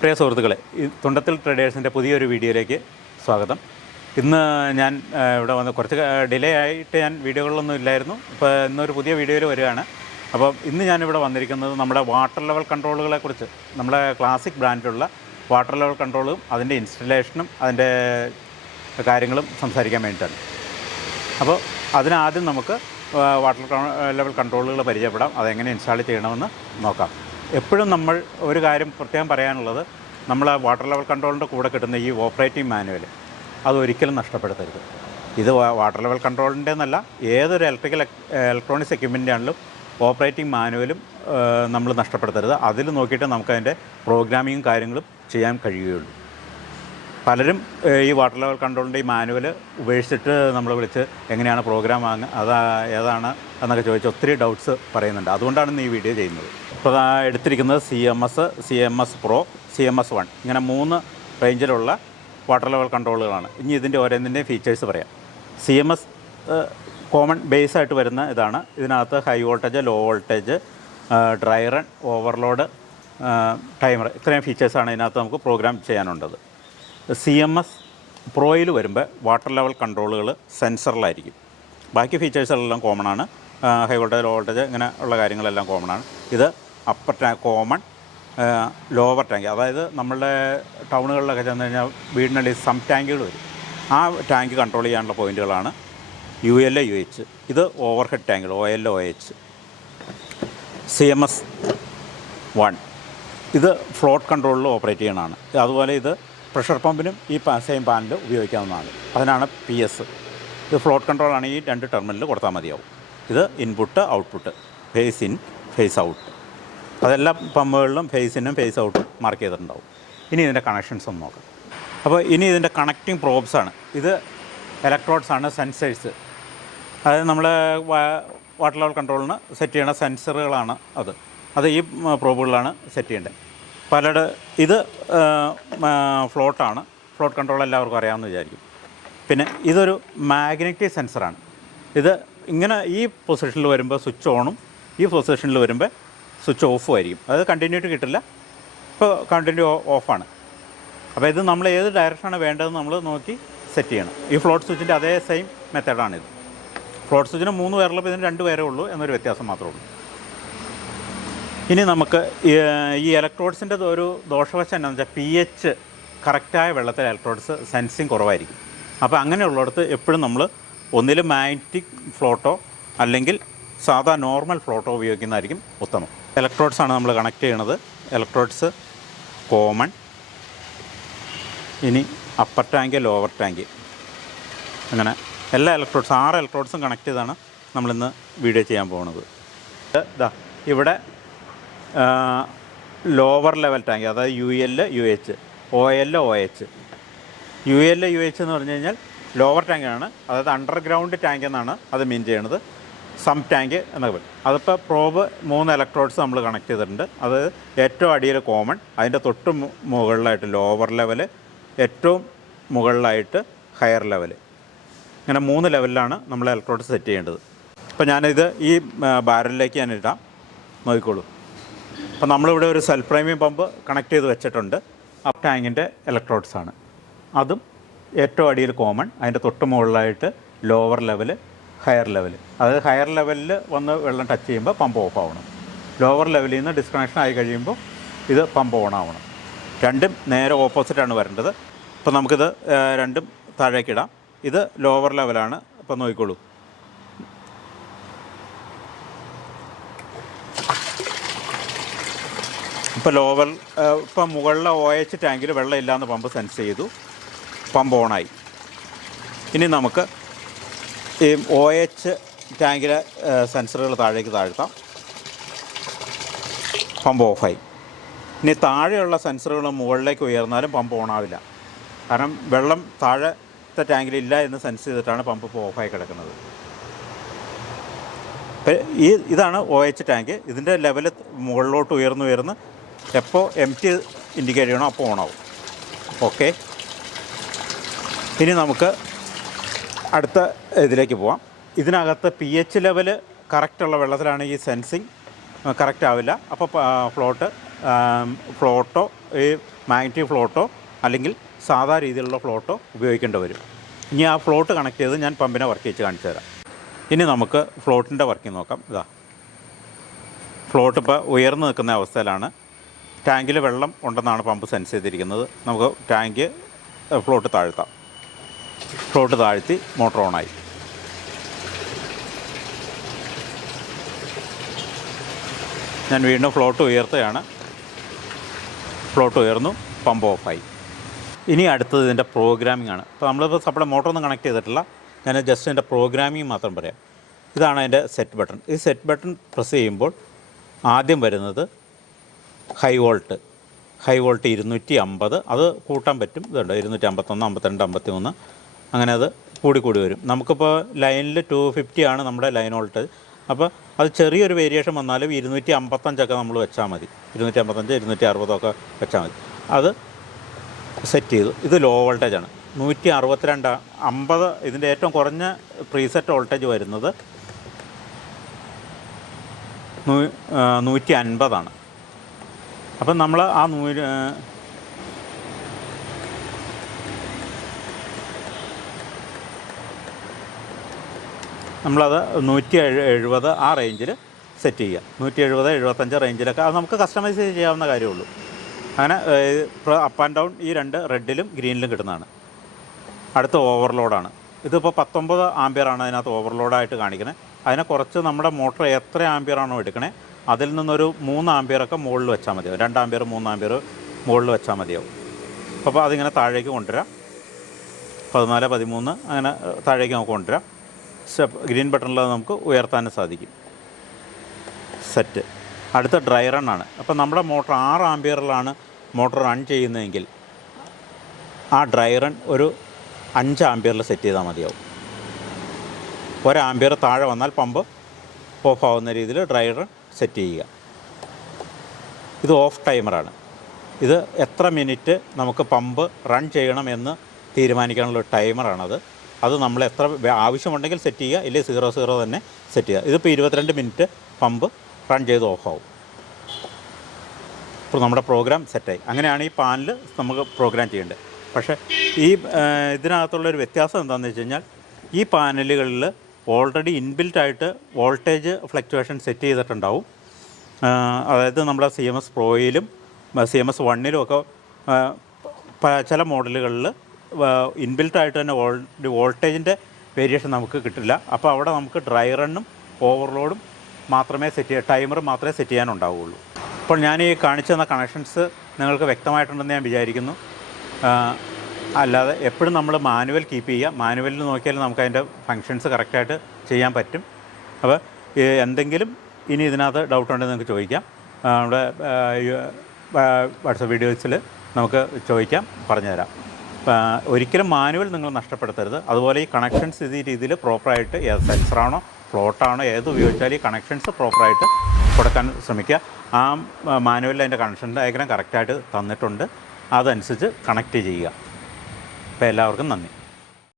പ്രിയ സുഹൃത്തുക്കളെ ഈ തുണ്ടത്തിൽ ട്രേഡേഴ്സിന്റെ പുതിയൊരു വീഡിയോയിലേക്ക് സ്വാഗതം. ഇന്ന് ഞാൻ ഇവിടെ വന്ന് കുറച്ച് ഡിലേ ആയിട്ട് ഞാൻ വീഡിയോകളിലൊന്നും ഇല്ലായിരുന്നു. ഇപ്പോൾ ഇന്നൊരു പുതിയ വീഡിയോയിൽ വരികയാണ്. അപ്പോൾ ഇന്ന് ഞാനിവിടെ വന്നിരിക്കുന്നത് നമ്മുടെ വാട്ടർ ലെവൽ കൺട്രോളുകളെ കുറിച്ച് നമ്മുടെ ക്ലാസിക് ബ്രാൻഡിലുള്ള വാട്ടർ ലെവൽ കൺട്രോളും അതിന്റെ ഇൻസ്റ്റലേഷനും അതിന്റെ കാര്യങ്ങളും സംസാരിക്കാൻ വേണ്ടിയിട്ടാണ്. അപ്പോൾ അതിനാദ്യം നമുക്ക് വാട്ടർ ലെവൽ കൺട്രോളുകൾ പരിചയപ്പെടാം. അതെങ്ങനെ ഇൻസ്റ്റാൾ ചെയ്യണമെന്ന് നോക്കാം. എപ്പോഴും നമ്മൾ ഒരു കാര്യം പ്രത്യേകം പറയാനുള്ളത് നമ്മൾ വാട്ടർ ലെവൽ കൺട്രോളിന്റെ കൂടെ കിട്ടുന്ന ഈ ഓപ്പറേറ്റിംഗ് മാനുവൽ അതൊരിക്കലും നഷ്ടപ്പെടുത്തരുത്. ഇത് വാട്ടർ ലെവൽ കൺട്രോളിന്റെ എന്നല്ല ഏതൊരു ഇലക്ട്രിക്കൽ ഇലക്ട്രോണിക്സ് എക്യുപ്മെന്റ് ആണെങ്കിലും ഓപ്പറേറ്റിംഗ് മാനുവലും നമ്മൾ നഷ്ടപ്പെടുത്തരുത്. അതിൽ നോക്കിയിട്ട് നമുക്കതിന്റെ പ്രോഗ്രാമിങ്ങും കാര്യങ്ങളും ചെയ്യാൻ കഴിയുകയുള്ളൂ. പലരും ഈ വാട്ടർ ലെവൽ കൺട്രോളിന്റെ ഈ മാനുവൽ ഉപേക്ഷിച്ചിട്ട് നമ്മൾ വിളിച്ച് എങ്ങനെയാണ് പ്രോഗ്രാം അതാ ഏതാണ് എന്നൊക്കെ ചോദിച്ച് ഒത്തിരി ഡൗട്ട്സ് പറയുന്നുണ്ട്. അതുകൊണ്ടാണ് ഈ വീഡിയോ ചെയ്യുന്നത്. എടുത്തിരിക്കുന്നത് C M S C M S pro C M S one ഇങ്ങനെ മൂന്ന് റേഞ്ചിലുള്ള വാട്ടർ ലെവൽ കൺട്രോളുകളാണ് ഇനി ഇതിന്റെ ഓരോന്നിന്റെയും ഫീച്ചേഴ്സ് പറയാം. C M S common base ആയിട്ട് വരുന്ന ഇതാണ്. ഇതിനകത്ത് high voltage low voltage dry run overload timer ഇത്രയും ഫീച്ചേഴ്സാണ് ഇതിനകത്ത് നമുക്ക് പ്രോഗ്രാം ചെയ്യാനുള്ളത്. സി എം എസ് പ്രോയിൽ വരുമ്പോൾ വാട്ടർ ലെവൽ കൺട്രോളുകൾ സെൻസറിലായിരിക്കും ബാക്കി ഫീച്ചേഴ്സുകളെല്ലാം കോമൺ ആണ്. ഹൈ വോൾട്ടേജ് ലോ വോൾട്ടേജ് ഇങ്ങനെ ഉള്ള കാര്യങ്ങളെല്ലാം കോമൺ ആണ്. ഇത് upper tank common lower tank അതായത് നമ്മളുടെ ടൗണുകളിലൊക്കെ ചെന്ന് കഴിഞ്ഞാൽ വീടിനുള്ളിൽ സം ടാങ്കുകൾ വരും. ആ ടാങ്ക് കൺട്രോൾ ചെയ്യാനുള്ള പോയിന്റുകളാണ് U L A U H ഇത് ഓവർ ഹെഡ് ടാങ്കുകൾ O L O H C M S one ഇത് ഫ്ലോട്ട് കൺട്രോളിൽ ഓപ്പറേറ്റ് ചെയ്യണതാണ്. അതുപോലെ ഇത് പ്രഷർ പമ്പിനും ഈ സെയിം പാനൽ ഉപയോഗിക്കാവുന്നതാണ്. അതിനാണ് പി എസ് ഇത് ഫ്ലോട്ട് കൺട്രോളാണ് ഈ രണ്ട് ടെർമിനലിൽ കൊടുത്താൽ മതിയാവും. ഇത് input output phase in phase out അതെല്ലാ പമ്പുകളിലും ഫേസിനും ഫേസ് ഔട്ടും മാർക്ക് ചെയ്തിട്ടുണ്ടാവും. ഇനി ഇതിന്റെ കണക്ഷൻസ് ഒന്ന് നോക്കാം. അപ്പോൾ ഇനി ഇതിന്റെ കണക്റ്റിംഗ് പ്രോബ്സ് ആണ്. ഇത് ഇലക്ട്രോഡ്സ് ആണ് സെൻസേഴ്സ് അതായത് നമ്മൾ വാട്ടർ ലെവൽ കൺട്രോളിന് സെറ്റ് ചെയ്യണ സെൻസറുകളാണ് അത്. അത് ഈ പ്രോബുകളിലാണ് സെറ്റ് ചെയ്യേണ്ടത്. പലട് ഇത് ഫ്ലോട്ടാണ് ഫ്ലോട്ട് കൺട്രോൾ എല്ലാവർക്കും അറിയാമെന്ന് വിചാരിക്കും. പിന്നെ ഇതൊരു മാഗ്നറ്റിക് സെൻസറാണ് ഇത് ഇങ്ങനെ ഈ പൊസിഷനിൽ വരുമ്പോൾ സ്വിച്ച് ഓണും ഈ പൊസിഷനിൽ വരുമ്പോൾ സ്വിച്ച് ഓഫും ആയിരിക്കും. അത് കണ്ടിന്യൂട്ട് കിട്ടില്ല. ഇപ്പോൾ കണ്ടിന്യൂ ഓഫാണ് അപ്പോൾ ഇത് നമ്മൾ ഏത് ഡയറക്ഷനാണ് വേണ്ടതെന്ന് നമ്മൾ നോക്കി സെറ്റ് ചെയ്യണം. ഈ ഫ്ലോട്ട് സ്വിച്ചിന്റെ അതേ സെയിം മെത്തേഡാണിത് ഫ്ലോട്ട് സ്വിച്ചിന് മൂന്ന് പേരുള്ളപ്പോൾ ഇതിന് രണ്ട് പേരേ ഉള്ളൂ എന്നൊരു വ്യത്യാസം മാത്രമേ ഉള്ളൂ. ഇനി നമുക്ക് ഈ ഈ ഇലക്ട്രോഡ്സിന്റെ ഒരു ദോഷവശം എന്താണെന്ന് വെച്ചാൽ പി എച്ച് കറക്റ്റായ വെള്ളത്തിൽ ഇലക്ട്രോഡ്സ് സെൻസിങ് കുറവായിരിക്കും. അപ്പോൾ അങ്ങനെയുള്ളിടത്ത് എപ്പോഴും നമ്മൾ ഒന്നിലും മാഗ്നറ്റിക് ഫ്ലോട്ടോ അല്ലെങ്കിൽ സാധാ നോർമൽ ഫ്ലോട്ടോ ഉപയോഗിക്കുന്നതായിരിക്കും ഉത്തമം. ഇലക്ട്രോഡ്സ് ആണ് നമ്മൾ കണക്ട് ചെയ്യണത്. ഇലക്ട്രോഡ്സ് കോമൺ ഇനി അപ്പർ ടാങ്ക് ലോവർ ടാങ്ക് അങ്ങനെ എല്ലാ ഇലക്ട്രോഡ്സും ആറ് ഇലക്ട്രോഡ്സും കണക്ട് ചെയ്താണ് നമ്മളിന്ന് വീഡിയോ ചെയ്യാൻ പോകുന്നത് ഇത് ഇവിടെ ലോവർ ലെവൽ ടാങ്ക് അതായത് U L U H O L O H U L U H എന്ന് പറഞ്ഞു കഴിഞ്ഞാൽ ലോവർ ടാങ്കാണ് അതായത് അണ്ടർഗ്രൗണ്ട് ടാങ്ക് എന്നാണ് അത് മീൻ ചെയ്യണത്. സം ടാങ്ക് എന്നൊക്കെ പറയും. അതിപ്പോൾ പ്രോബ് മൂന്ന് ഇലക്ട്രോഡ്സ് നമ്മൾ കണക്ട് ചെയ്തിട്ടുണ്ട്. അത് ഏറ്റവും അടിയിൽ കോമൺ അതിന്റെ തൊട്ട് മുകളിലായിട്ട് ലോവർ ലെവൽ ഏറ്റവും മുകളിലായിട്ട് ഹയർ ലെവൽ ഇങ്ങനെ മൂന്ന് ലെവലിലാണ് നമ്മൾ ഇലക്ട്രോഡ് സെറ്റ് ചെയ്യേണ്ടത്. അപ്പോൾ ഞാനിത് ഈ ബാരലിലേക്ക് ഞാൻ ഇടാം. നോക്കിക്കോളൂ. അപ്പോൾ നമ്മളിവിടെ ഒരു സെൽഫ് പ്രൈമിയം പമ്പ് കണക്ട് ചെയ്ത് വെച്ചിട്ടുണ്ട്. ആ ടാങ്കിന്റെ ഇലക്ട്രോഡ്സാണ് അതും ഏറ്റവും അടിയിൽ കോമൺ അതിന്റെ തൊട്ട് മുകളിലായിട്ട് ലോവർ ലെവൽ ഹയർ ലെവൽ അതായത് ഹയർ ലെവലിൽ വന്ന് വെള്ളം ടച്ച് ചെയ്യുമ്പോൾ പമ്പ് ഓഫ് ആവണം. ലോവർ ലെവലിൽ നിന്ന് ഡിസ്കണക്ഷൻ ആയി കഴിയുമ്പോൾ ഇത് പമ്പ് ഓൺ ആവണം. രണ്ടും നേരെ ഓപ്പോസിറ്റാണ് വരേണ്ടത്. അപ്പോൾ നമുക്കിത് രണ്ടും താഴേക്കിടാം ഇത് ലോവർ ലെവലാണ് അപ്പോൾ നോക്കിക്കോളൂ. ഇപ്പോൾ ലോവർ ഇപ്പം മുകളിലെ ഒ എച്ച് ടാങ്കിൽ വെള്ളം ഇല്ലാന്ന് പമ്പ് സെൻസ് ചെയ്തു. പമ്പ് ഓണായി ഇനി നമുക്ക് ഈ ഒ എച്ച് ടാങ്കിലെ സെൻസറുകൾ താഴേക്ക് താഴ്ത്താം. പമ്പ് ഓഫായി. ഇനി താഴെയുള്ള സെൻസറുകൾ മുകളിലേക്ക് ഉയർന്നാലും പമ്പ് ഓണാവില്ല. കാരണം വെള്ളം താഴത്തെ ടാങ്കിലില്ല എന്ന് സെൻസ് ചെയ്തിട്ടാണ് പമ്പ് ഇപ്പോൾ ഓഫായി കിടക്കുന്നത്. ഈ ഇതാണ് ഒ എച്ച് ടാങ്ക്. ഇതിന്റെ ലെവൽ മുകളിലോട്ട് ഉയർന്നു ഉയർന്ന് എപ്പോൾ എം ടി ഇൻഡിക്കേറ്റ് ചെയ്യണോ അപ്പോൾ ഓണാവും. ഓക്കെ. ഇനി നമുക്ക് അടുത്ത ഇതിലേക്ക് പോവാം. ഇതിനകത്ത് പി എച്ച് ലെവൽ കറക്റ്റുള്ള വെള്ളത്തിലാണ് ഈ സെൻസിങ് കറക്റ്റ് ആവില്ല. അപ്പോൾ ഫ്ലോട്ട് ഫ്ലോട്ടോ ഈ മാഗ്നറ്റിക് ഫ്ലോട്ടോ അല്ലെങ്കിൽ സാധാ രീതിയിലുള്ള ഫ്ലോട്ടോ ഉപയോഗിക്കേണ്ടി വരും. ഇനി ആ ഫ്ലോട്ട് കണക്ട് ചെയ്ത് ഞാൻ പമ്പിനെ വർക്ക് ചെയ്ത് കാണിച്ചു തരാം. ഇനി നമുക്ക് ഫ്ലോട്ടിന്റെ വർക്കിംഗ് നോക്കാം. ഇതാ. ഫ്ലോട്ട് ഇപ്പോൾ ഉയർന്നു നിൽക്കുന്ന അവസ്ഥയിലാണ്. ടാങ്കിൽ വെള്ളം ഉണ്ടെന്നാണ് പമ്പ് സെൻസ് ചെയ്തിരിക്കുന്നത്. നമുക്ക് ടാങ്ക് ഫ്ലോട്ട് താഴ്ത്താം. ഫ്ലോട്ട് താഴ്ത്തി മോട്ടർ ഓണായി. ഞാൻ വീണ്ടും ഫ്ലോട്ട് ഉയർത്തുകയാണ്. ഫ്ലോട്ട് ഉയർന്നു പമ്പ് ഓഫായി. ഇനി അടുത്തത് ഇതിന്റെ പ്രോഗ്രാമിംഗ് ആണ്. ഇപ്പോൾ നമ്മളിപ്പോൾ മോട്ടോർ ഒന്നും കണക്ട് ചെയ്തിട്ടില്ല. ഞാൻ ജസ്റ്റ് ഇതിന്റെ പ്രോഗ്രാമിംഗ് മാത്രം പറയാം. ഇതാണ് അതിന്റെ സെറ്റ് ബട്ടൺ. ഈ സെറ്റ് ബട്ടൺ പ്രസ് ചെയ്യുമ്പോൾ ആദ്യം വരുന്നത് ഹൈ വോൾട്ട്. ഹൈ വോൾട്ട് ഇരുന്നൂറ്റി അമ്പത്. അത് കൂട്ടാൻ പറ്റും. ഇതുണ്ട് ഇരുന്നൂറ്റി അമ്പത്തൊന്ന് അമ്പത്തിരണ്ട് അമ്പത്തി മൂന്ന് അങ്ങനെ അത് കൂടിക്കൂടി കൂടി വരും. നമുക്കിപ്പോൾ ലൈനിൽ ടു ഫിഫ്റ്റി ആണ് നമ്മുടെ ലൈൻ വോൾട്ടേജ്. അപ്പോൾ അത് ചെറിയൊരു വേരിയേഷൻ വന്നാലും ഇരുന്നൂറ്റി അമ്പത്തഞ്ചൊക്കെ നമ്മൾ വെച്ചാൽ മതി. ഇരുന്നൂറ്റി അമ്പത്തഞ്ച് ഇരുന്നൂറ്റി അറുപതൊക്കെ വെച്ചാൽ മതി. അത് സെറ്റ് ചെയ്തു. ഇത് ലോ വോൾട്ടേജ് ആണ്. നൂറ്റി അറുപത്തിരണ്ട് അമ്പത് ഇതിന്റെ ഏറ്റവും കുറഞ്ഞ പ്രീസെറ്റ് വോൾട്ടേജ് വരുന്നത് നൂ- നൂറ്റി അൻപതാണ് അപ്പം നമ്മൾ ആ നൂറ് നമ്മളത് നൂറ്റി എഴു എഴുപത് ആ റേഞ്ചിൽ സെറ്റ് ചെയ്യുക നൂറ്റി എഴുപത് എഴുപത്തഞ്ച് റേഞ്ചിലൊക്കെ. അത് നമുക്ക് കസ്റ്റമൈസ് ചെയ്യാവുന്ന കാര്യമുള്ളൂ. അങ്ങനെ അപ്പ് ആൻഡ് ഡൗൺ ഈ രണ്ട് റെഡിലും ഗ്രീനിലും കിട്ടുന്നതാണ്. അടുത്ത ഓവർലോഡാണ് ഇതിപ്പോൾ പത്തൊമ്പത് ആംബിയറാണ് അതിനകത്ത് ഓവർലോഡായിട്ട് കാണിക്കുന്നത് അതിനെ കുറച്ച് നമ്മുടെ മോട്ടർ എത്ര ആംബിയറാണോ എടുക്കണേ അതിൽ നിന്നൊരു മൂന്ന് ആംബിയറൊക്കെ മുകളിൽ വെച്ചാൽ മതിയാവും. രണ്ട് ആംബിയർ മൂന്ന് ആംബിയർ മുകളിൽ വെച്ചാൽ മതിയാവും. അപ്പോൾ അതിങ്ങനെ താഴേക്ക് കൊണ്ടുവരാം. പതിനാല് പതിമൂന്ന് അങ്ങനെ താഴേക്ക് നമുക്ക് കൊണ്ടുവരാം. സ്റ്റെപ്പ് ഗ്രീൻ ബട്ടണിൽ നമുക്ക് ഉയർത്താനും സാധിക്കും. സെറ്റ്. അടുത്ത ഡ്രൈ റൺ ആണ്. അപ്പോൾ നമ്മുടെ മോട്ടർ ആറ് ആംബിയറിലാണ് മോട്ടോർ റൺ ചെയ്യുന്നതെങ്കിൽ ആ ഡ്രൈ റൺ ഒരു അഞ്ച് ആംബിയറിൽ സെറ്റ് ചെയ്താൽ മതിയാവും. ഒരാംബിയർ താഴെ വന്നാൽ പമ്പ് ഓഫ് ആവുന്ന രീതിയിൽ ഡ്രൈ റൺ സെറ്റ് ചെയ്യുക. ഇത് ഓഫ് ടൈമറാണ് ഇത് എത്ര മിനിറ്റ് നമുക്ക് പമ്പ് റൺ ചെയ്യണമെന്ന് തീരുമാനിക്കാനുള്ള ടൈമറാണത് അത് നമ്മൾ എത്ര ആവശ്യമുണ്ടെങ്കിൽ സെറ്റ് ചെയ്യുക ഇല്ലെങ്കിൽ സീറോ സീറോ തന്നെ സെറ്റ് ചെയ്യുക. ഇതിപ്പോൾ ഇരുപത്തിരണ്ട് മിനിറ്റ് പമ്പ് റൺ ചെയ്ത് ഓഫ് ആവും. ഇപ്പോൾ നമ്മുടെ പ്രോഗ്രാം സെറ്റായി അങ്ങനെയാണ് ഈ പാനിൽ നമുക്ക് പ്രോഗ്രാം ചെയ്യേണ്ടത്. പക്ഷേ ഈ ഇതിനകത്തുള്ളൊരു വ്യത്യാസം എന്താണെന്ന് വെച്ച് കഴിഞ്ഞാൽ ഈ പാനലുകളിൽ ഓൾറെഡി ഇൻബിൽറ്റായിട്ട് വോൾട്ടേജ് ഫ്ലക്ച്വേഷൻ സെറ്റ് ചെയ്തിട്ടുണ്ടാവും. അതായത് നമ്മുടെ സി എം എസ് പ്രോയിലും സി എം എസ് വണ്ണിലും ഒക്കെ ചില മോഡലുകളിൽ ഇൻബിൽറ്റായിട്ട് തന്നെ വോൾ വോൾട്ടേജിന്റെ വേരിയേഷൻ നമുക്ക് കിട്ടില്ല. അപ്പോൾ അവിടെ നമുക്ക് ഡ്രൈ റണ്ണും ഓവർലോഡും മാത്രമേ സെറ്റ് ചെയ്യാൻ ടൈമർ മാത്രമേ സെറ്റ് ചെയ്യാനുണ്ടാവുകയുള്ളൂ അപ്പോൾ ഞാൻ ഈ കാണിച്ചു തന്ന കണക്ഷൻസ് നിങ്ങൾക്ക് വ്യക്തമായിട്ടുണ്ടെന്ന് ഞാൻ വിചാരിക്കുന്നു. അല്ലാതെ എപ്പോഴും നമ്മൾ മാനുവൽ കീപ്പ് ചെയ്യുക. മാനുവലിൽ നോക്കിയാൽ നമുക്ക് അതിന്റെ ഫങ്ഷൻസ് കറക്റ്റായിട്ട് ചെയ്യാൻ പറ്റും. അപ്പോൾ എന്തെങ്കിലും ഇനി ഇതിനകത്ത് ഡൗട്ട് ഉണ്ടെങ്കിൽ നിങ്ങൾക്ക് ചോദിക്കാം. നമ്മുടെ വാട്സപ്പ് വീഡിയോസിൽ നമുക്ക് ചോദിക്കാം പറഞ്ഞുതരാം. ഒരിക്കലും മാനുവൽ നിങ്ങൾ നഷ്ടപ്പെടുത്തരുത്. അതുപോലെ ഈ കണക്ഷൻസ് ഈ രീതിയിൽ പ്രോപ്പറായിട്ട് ഏത് സെൻസറാണോ പ്ലോട്ടാണോ ഏത് ഉപയോഗിച്ചാലും ഈ കണക്ഷൻസ് പ്രോപ്പറായിട്ട് കൊടുക്കാൻ ശ്രമിക്കുക. ആ മാനുവലിൽ അതിന്റെ കണക്ഷൻ ഡയഗ്രാം കറക്റ്റായിട്ട് തന്നിട്ടുണ്ട്. അതനുസരിച്ച് കണക്റ്റ് ചെയ്യുക. അപ്പോൾ എല്ലാവർക്കും നന്ദി.